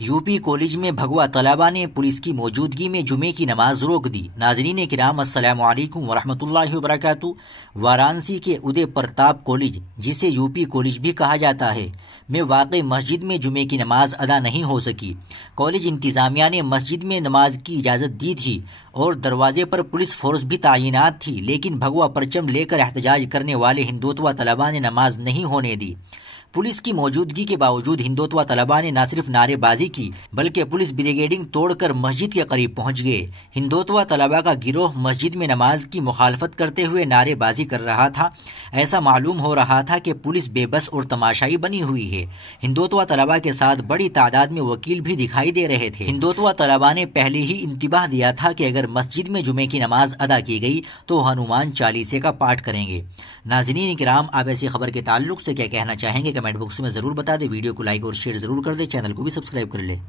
UP college में भगवा तलबा ने पुलिस की मौजूदगी में जुमे की नमाज रोक दी। नाज़रीन किराम, अस्सलामु अलैकुम वरहमतुल्लाहि वबरकातुहू। वाराणसी के उदय प्रताप कॉलेज, जिसे यूपी कॉलेज भी कहा जाता है, में वाक़ई मस्जिद में जुमे की नमाज अदा नहीं हो सकी। कॉलेज इंतज़ामिया ने मस्जिद में नमाज की इजाज़त दी थी और दरवाजे पर पुलिस फोर्स भी तैनात थी, लेकिन भगवा परचम लेकर एहतजाज करने वाले हिंदुत्व तलबा ने नमाज नहीं होने दी। पुलिस की मौजूदगी के बावजूद हिंदुत्व तलबा ने न सिर्फ नारेबाजी की, बल्कि पुलिस बैरिकेडिंग तोड़कर मस्जिद के करीब पहुंच गए। हिंदुत्व तलबा का गिरोह मस्जिद में नमाज की मुखालफत करते हुए नारेबाजी कर रहा था। ऐसा मालूम हो रहा था कि पुलिस बेबस और तमाशाई बनी हुई है। हिंदुत्व तलबा के साथ बड़ी तादाद में वकील भी दिखाई दे रहे थे। हिंदुत्व तलबा ने पहले ही इंतबाह दिया था कि अगर मस्जिद में जुमे की नमाज अदा की गई तो हनुमान चालीसे का पाठ करेंगे। नाज़रीन किराम, आप ऐसी खबर के ताल्लुक से क्या कहना चाहेंगे? कमेंट बॉक्स में ज़रूर बता दें। वीडियो को लाइक और शेयर ज़रूर कर दें। चैनल को भी सब्सक्राइब कर लें।